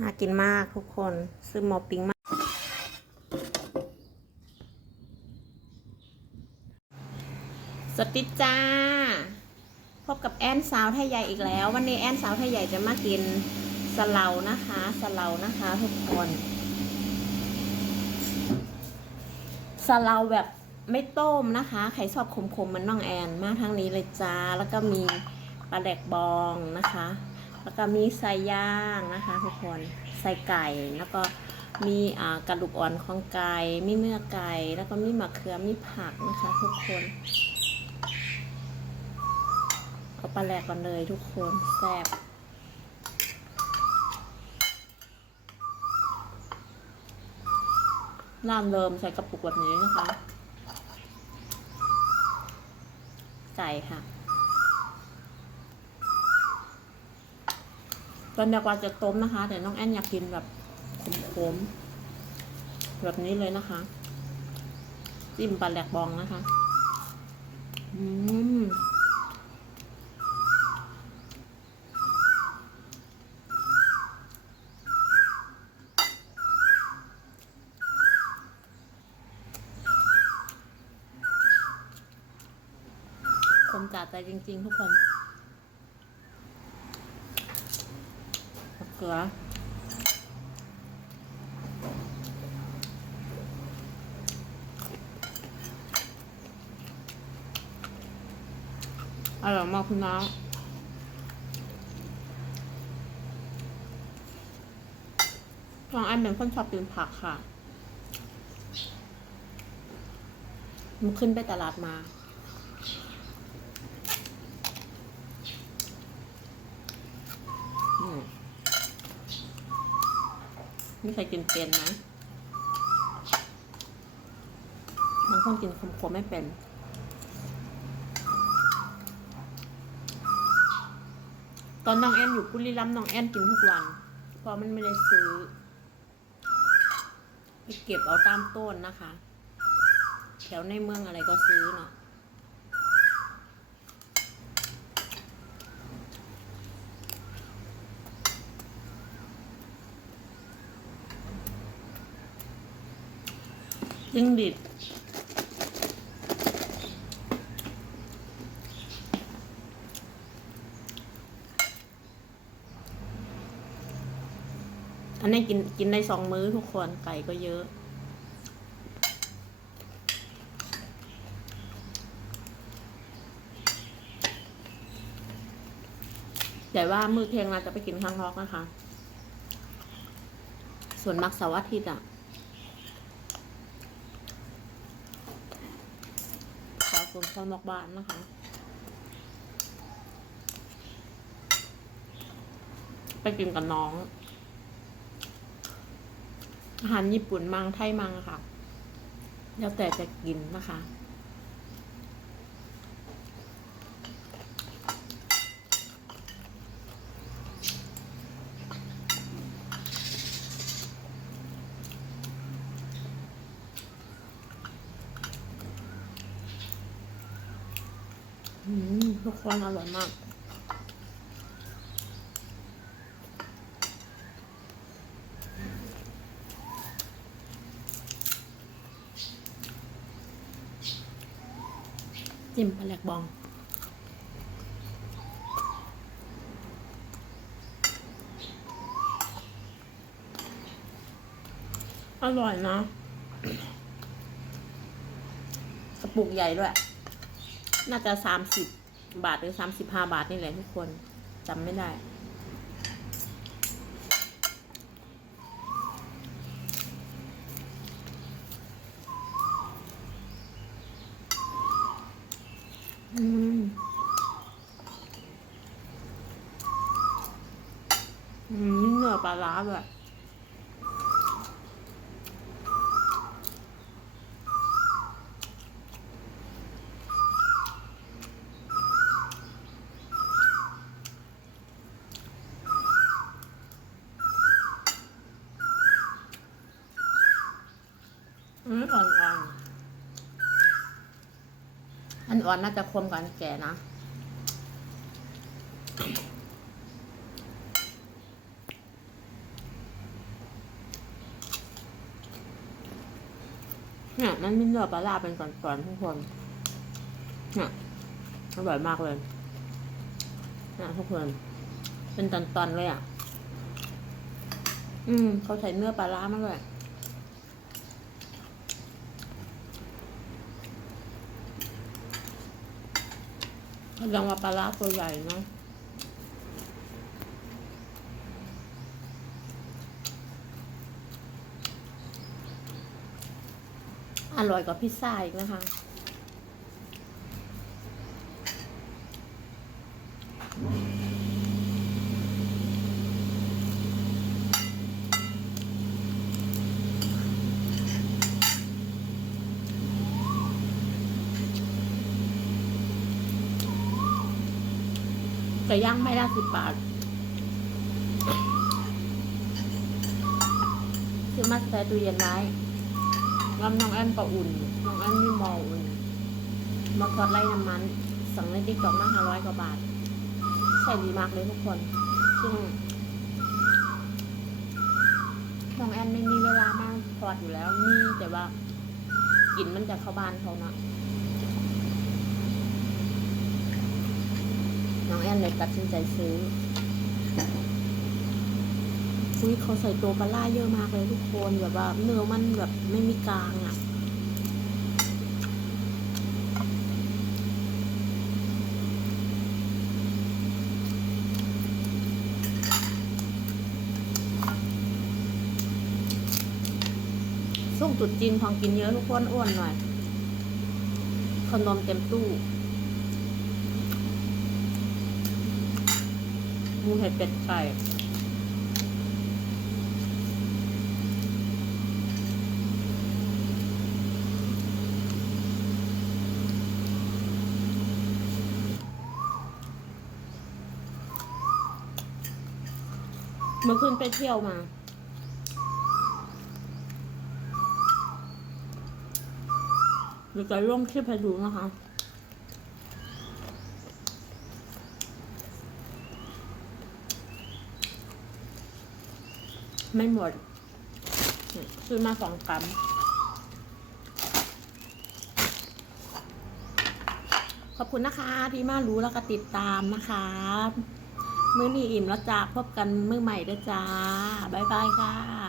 น่ากินมากทุกคน ซื้อหมอปิ้งมาก สวัสดีจ้า พบกับแอนสาวไทยใหญ่อีกแล้ว วันนี้แอนสาวไทยใหญ่จะมากินสเลานะคะสเลานะคะทุกคนสเลาแบบไม่ต้มนะคะ ใครชอบขมๆมันน้องแอน มากทางนี้เลยจ้า แล้วก็มีปลาแดกบองนะคะ แล้วก็มีไส้ย่างนะคะทุกคนไส้ไก่แล้วก็มีกระดูกอ่อนของไก่มีเนื้อไก่แล้วก็มีมะเขือมีผักนะคะทุกคนเอาปลาแหลกก่อนเลยทุกคนแซ่บน้ำเริมใส่กระปุกแบบนี้นะคะไก่ค่ะ ตอนเดียวกว่าจะต้มนะคะ แต่น้องแอนอยากกินแบบขมๆแบบนี้เลยนะคะ จิ้มปลาแหลกบองนะคะ อืมมจัดใจจริง ๆ ทุกคน มะเขืออร่อยมากคุณน้องน้องอันเป็นคนชอบกินผักค่ะ มันขึ้นไปตลาดมา อืมไม่เคยกินเป็นนะบางคนกินขมๆไม่เป็นตอนน้องแอนอยู่กุลีรัมน้องแอนกินทุกวัน เพราะมันไม่ได้ซื้อไปเก็บเอาตามต้นนะคะ แถวในเมืองอะไรก็ซื้อเนาะ จิ้งหรีดอันนี้กินกินได้สองมื้อทุกคนไก่ก็เยอะ แต่ว่ามือเที่ยงเราจะไปกินข้างนอกนะคะ ส่วนมักเสาร์อาทิตย์อะ ขอ ส่วนบอกบานนะคะ ไปกินกับน้อง อาหารญี่ปุ่นมังไทยมังค่ะ แล้วแต่จะกินนะคะ ทุกคนอร่อยมากจิ้มปลาแหลกบอง อร่อยนะ กระปุกใหญ่ด้วย น่าจะสามสิบบาทหรือสามสิบห้าบาทนี่แหละทุกคนจำไม่ได้ อืม อืมเนื้อปลาร้าด้วย อันอ่อนน่าจะคมกว่าอนแก่นะ เนี่ยมันมีเนื้อปลาล่าเป็นก่อนๆทุกคน เนี่ยอร่อยมากเลยเนี่ยทุกคน เป็นตอนๆเลยอะ อืม เขาใส่เนื้อปลาล่ามาเลย แสดงว่าปลาร้าตัวใหญ่นะอร่อยกว่าพิซซ่าอีกนะคะ ไก่ย่างไม่ละสิบบาทซื้อมาใส่ตู้เย็นไว้งำน้องแอนก็อุ่น น้องแอนมีหมออุ่นมาทอดไล่น้ำมัน สั่งในติ๊กต็อกมาห้าร้อยกว่าบาท ใส่ดีมากเลยทุกคน ซึ่งน้องแอนไม่มีเวลามากทอดอยู่แล้ว มีแต่ว่า กินมันจะเข้าบ้านเขาเนาะ น้องแอนเลยตัดสินใจซื้ออุ้ยเขาใส่ตัวปลาร่าเยอะมากเลยทุกคนแบบว่าเนื้อมันแบบไม่มีกลางอะ่ะส่งจุดจีนของกินเยอะทุกคนอ้วนหน่อยขนมเต็มตู้ มูเห็ดเป็ดไก่เมื่อคืนไปเที่ยวมาเดี๋ยวจะร่วมคลิปให้ดูนะคะ ไม่หมดซื้อมาสองกรัมขอบคุณนะคะที่มารู้แล้วก็ติดตามนะคะมื้อนี้อิ่มแล้วจ้าพบกันมื้อใหม่ด้วยจ้า บ๊ายบายค่ะ